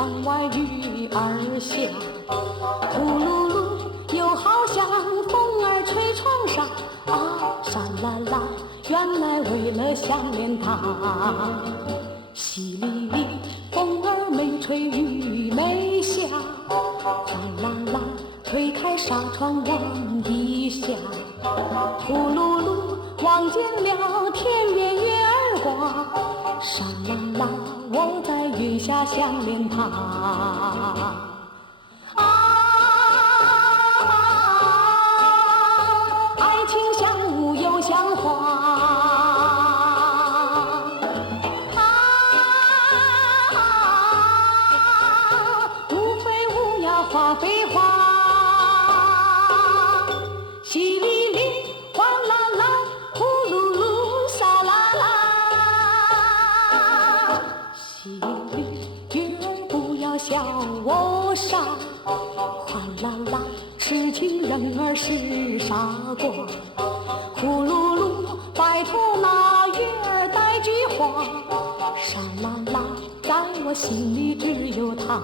窗外雨儿下，呼噜噜，又好像风儿吹窗上。啊，沙啦啦，原来为了想念他。淅沥沥，风儿没吹雨没下，哗啦啦，推开纱窗望一下，呼噜噜，望见了田园月儿花。沙啦啦，我在云下想念他。啊，爱情像雾又像花。花非花，淅沥沥，哗啦啦，呼噜噜，沙啦啦。淅沥沥，月儿不要笑我傻，哗啦啦，痴情人儿是傻瓜。呼噜噜，拜托那月儿带句话，沙啦啦，在我心里只有他。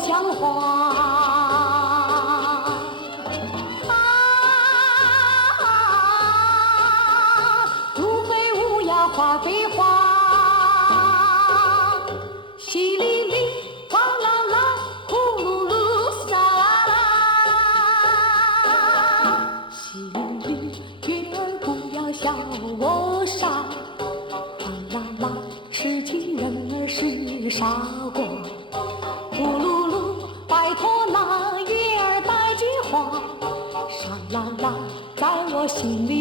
像花路飞乌鸦花非花，淅沥沥，哗啦啦，呼噜噜，沙啦啦。淅沥沥，月儿不要笑我傻，哗啦啦，痴情人儿是傻瓜。呼噜噜，拜托那月儿带句话，沙啦啦，在我心里